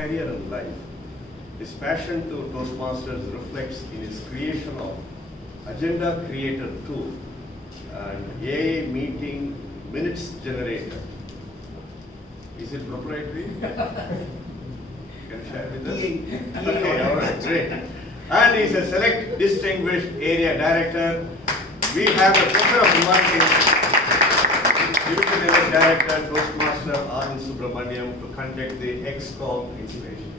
career and life. His passion to Toastmasters reflects in his creation of Agenda Creator tool and AI meeting minutes generator. Is it proprietary? Can you share with us? Okay, all right, great. And he's a select distinguished area director. We have the pleasure of inviting Deputy Level Director, Toastmaster R. Subramaniam to conduct the Excom installation.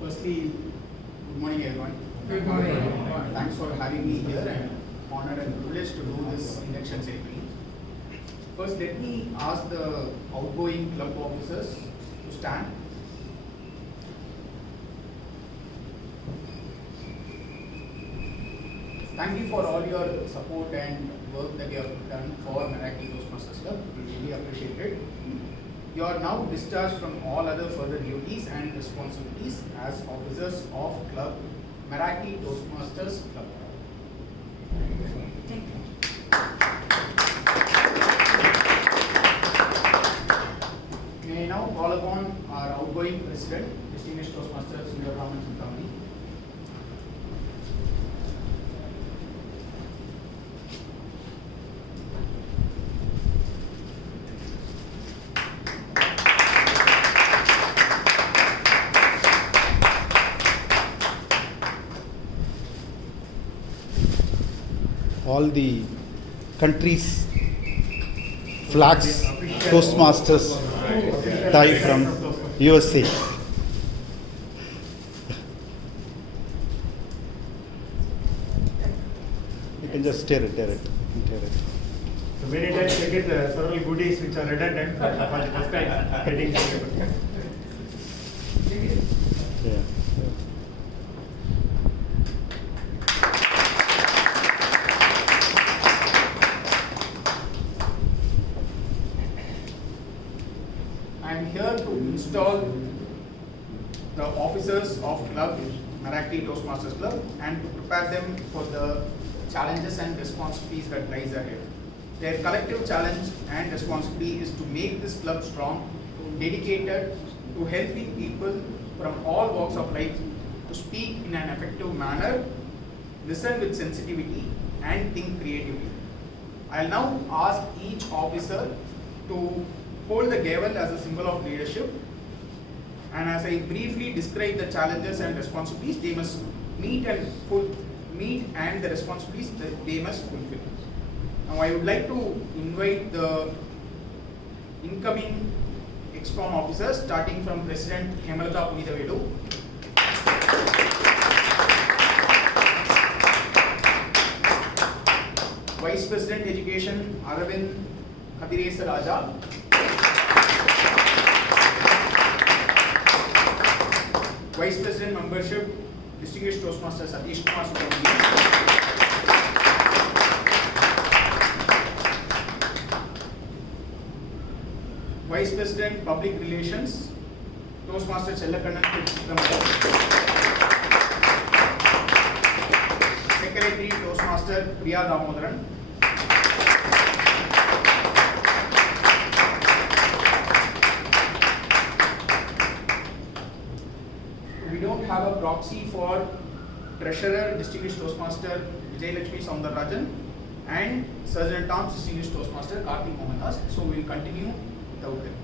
Firstly, good morning everyone. Good morning. Thanks for having me here and honored and privileged to do this induction ceremony. First, let me ask the outgoing club officers to stand. Thank you for all your support and work that you have done for Meraki Toastmasters Club. We really appreciate it. You are now discharged from all other further duties and responsibilities as officers of Club Meraki Toastmasters Club. May I now call upon our outgoing President, distinguished Toastmaster Sundar Raman Chintamani. All the countries' flags, Toastmasters tie from USA. You can just tear it. So many times we get several goodies which are redundant for the first time getting something. Yeah. I am here to install the officers of Club Meraki Toastmasters Club and to prepare them for the challenges and responsibilities that lies ahead. Their collective challenge and responsibility is to make this club strong, dedicated to helping people from all walks of life to speak in an effective manner, listen with sensitivity and think creatively. I'll now ask each officer to hold the gavel as a symbol of leadership, and as I briefly describe the challenges and responsibilities they must meet and the responsibilities that they must fulfill. Now I would like to invite the incoming Excom officers, starting from President Hemalata Punithavedu, Vice President Education Aravind Kadiresa Raja, Vice President Membership Distinguished Toastmaster Satish Kumar Subramanian, Vice President Public Relations Toastmaster Chellakannan Chitramala, Secretary Toastmaster Priya Damodaran, we don't have a proxy for Treasurer Distinguished Toastmaster Vijay Lakshmi Soundarajan and Sergeant Tom's Distinguished Toastmaster Karthik Mohanas, so we will continue without them.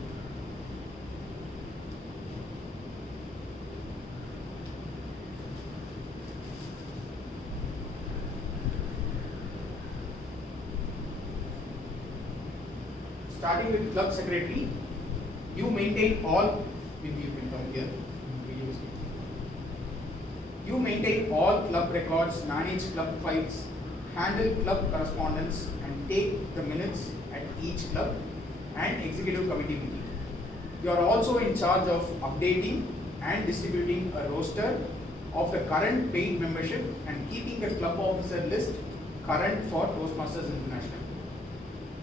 Starting with Club Secretary, you maintain all, maybe you can come here. You maintain all club records, manage club files, handle club correspondence, and take the minutes at each club and executive committee meeting. You are also in charge of updating and distributing a roster of the current paid membership and keeping the club officer list current for Toastmasters International.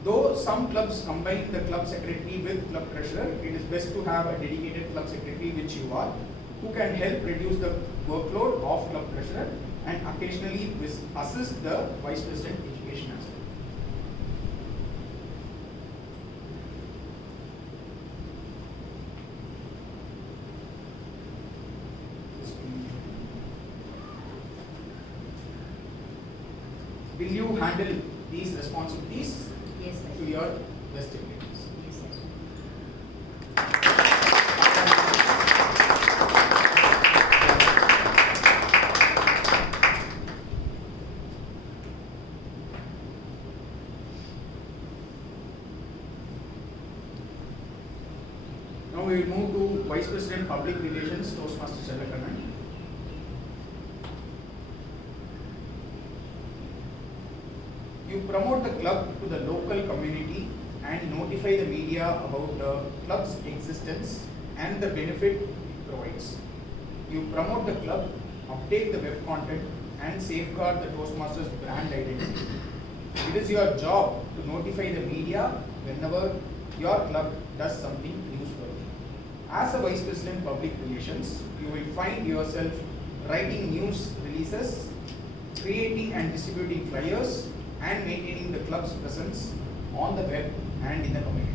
Though some clubs combine the club secretary with club treasurer, it is best to have a dedicated club secretary, which you are, who can help reduce the workload of club treasurer and occasionally assist the vice president education as well. Will you handle these responsibilities Yes, sir. to your best abilities? Yes, sir. Now we will move to Vice President Public Relations, Toastmaster Chellakanan. You promote the club to the local community and notify the media about the club's existence and the benefit it provides. You promote the club, update the web content, and safeguard the Toastmasters brand identity. It is your job to notify the media whenever your club does something newsworthy. As a Vice President Public Relations, you will find yourself writing news releases, creating and distributing flyers, and maintaining the club's presence on the web and in the community.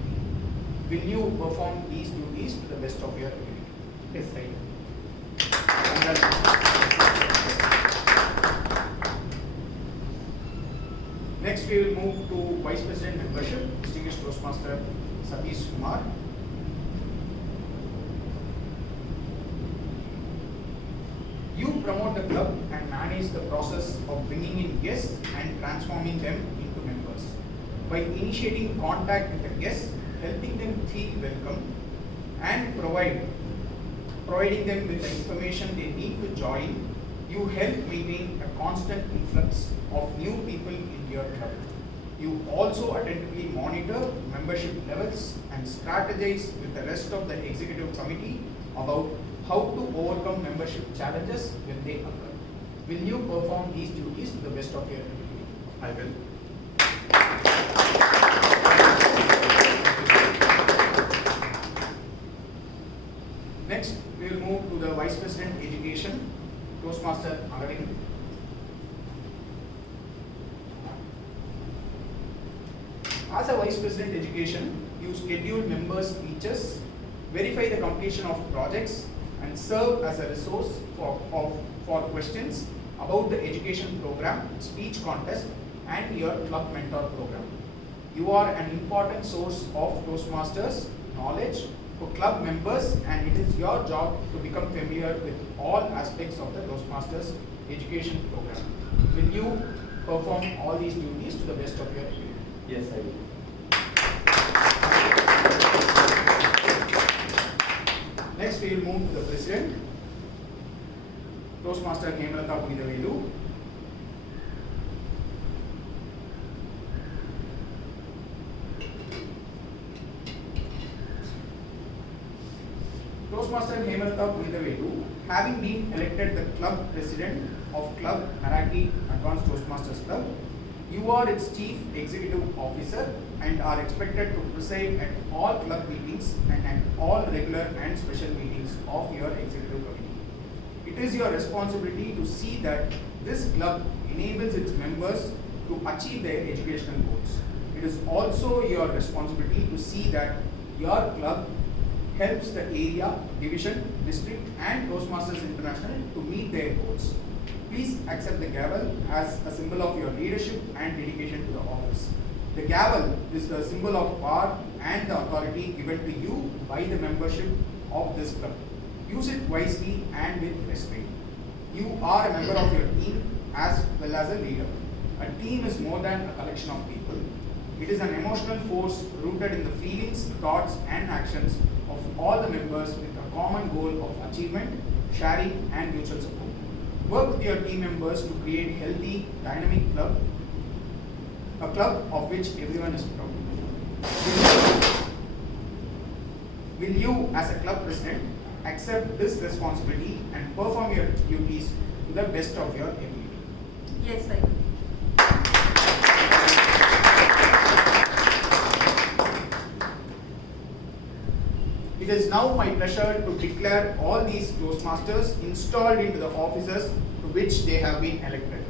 Will you perform these duties to the best of your ability? Yes, I do. Next, we will move to Vice President Membership, Distinguished Toastmaster Satish Kumar. You promote the club and manage the process of bringing in guests and transforming them into members. By initiating contact with the guests, helping them feel welcome, and providing them with the information they need to join, you help maintain a constant influx of new people in your club. You also attentively monitor membership levels and strategize with the rest of the executive committee about how to overcome membership challenges when they occur. Will you perform these duties to the best of your ability? I will. Next, we will move to the Vice President Education, Toastmaster Aravind. As a Vice President Education, you schedule members' speeches, verify the completion of projects, and serve as a resource for questions about the education program, speech contest, and your club mentor program. You are an important source of Toastmasters knowledge for club members, and it is your job to become familiar with all aspects of the Toastmasters education program. Will you perform all these duties to the best of your ability? Yes, I will. Next, we will move to the President, Toastmaster Hemalata Punithavelu. Toastmaster Hemalata Punithavelu, having been elected the club president of Club Meraki Advanced Toastmasters Club, you are its chief executive officer and are expected to preside at all club meetings and at all regular and special meetings of your executive committee. It is your responsibility to see that this club enables its members to achieve their educational goals. It is also your responsibility to see that your club helps the area, division, district, and Toastmasters International to meet their goals. Please accept the gavel as a symbol of your leadership and dedication to the office. The gavel is the symbol of power and the authority given to you by the membership of this club. Use it wisely and with respect. You are a member of your team as well as a leader. A team is more than a collection of people. It is an emotional force rooted in the feelings, thoughts, and actions of all the members with a common goal of achievement, sharing, and mutual support. Work with your team members to create a healthy, dynamic club, a club of which everyone is proud. Will you, as a club president, accept this responsibility and perform your duties to the best of your ability? Yes, I will. It is now my pleasure to declare all these Toastmasters installed into the offices to which they have been elected.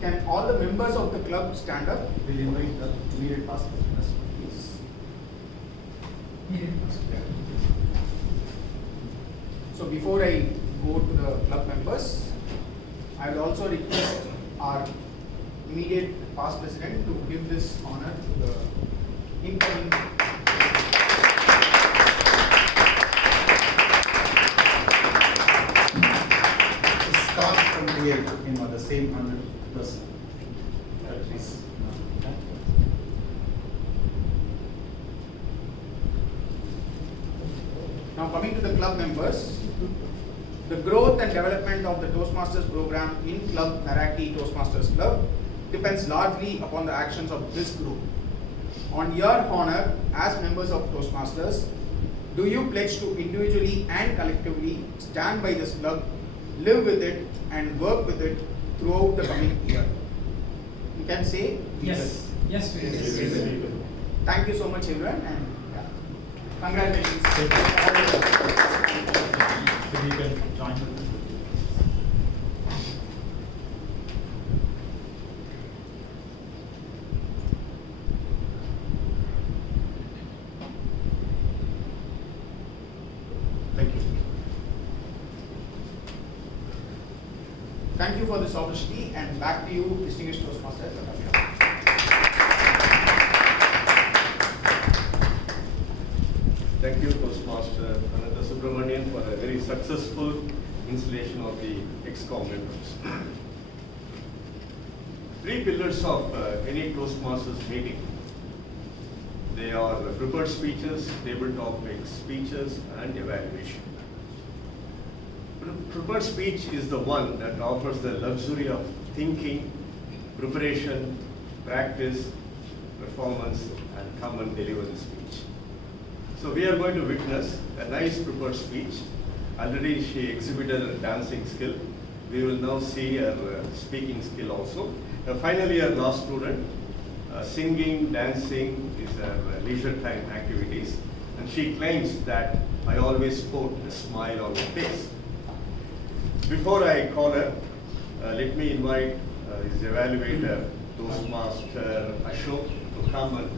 Can all the members of the club stand up? Will invite the immediate past president, please. So before I go to the club members, I will also request our immediate past president to give this honor to the incoming. Start from here, the same 100%. Please. Now coming to the club members, the growth and development of the Toastmasters program in Club Meraki Toastmasters Club depends largely upon the actions of this group. On your honor as members of Toastmasters, do you pledge to individually and collectively stand by this club, live with it and work with it throughout the coming year? You can say Yes. Yes, we Yes, will. we will. Thank you so much everyone and congratulations. So we can join with them. Thank you. Thank you for this opportunity and back to you, distinguished Toastmaster. Thank you, Toastmaster Ananta Subramanian, for a very successful installation of the Excom members. Three pillars of any Toastmasters meeting. They are prepared speeches, table topics, speeches, and evaluation. Prepared speech is the one that offers the luxury of thinking, preparation, practice, performance, and come and deliver the speech. So we are going to witness a nice prepared speech. Already she exhibited her dancing skill. We will now see her speaking skill also. Finally, our law student, singing, dancing is her leisure time activities. And she claims that I always put a smile on her face. Before I call her, let me invite his evaluator, Toastmaster Ashok, to come and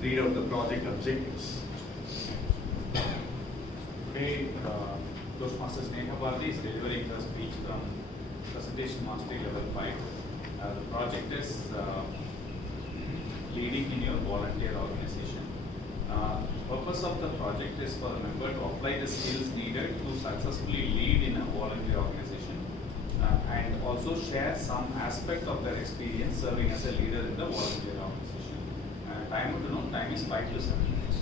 read out the project objectives. Today, Toastmasters Neha Bharti is delivering the speech from Presentation Mastery Level 5. The project is leading in your volunteer organization. Purpose of the project is for a member to apply the skills needed to successfully lead in a volunteer organization and also share some aspect of their experience serving as a leader in the volunteer organization. Time to know, time is 5 to 7 minutes.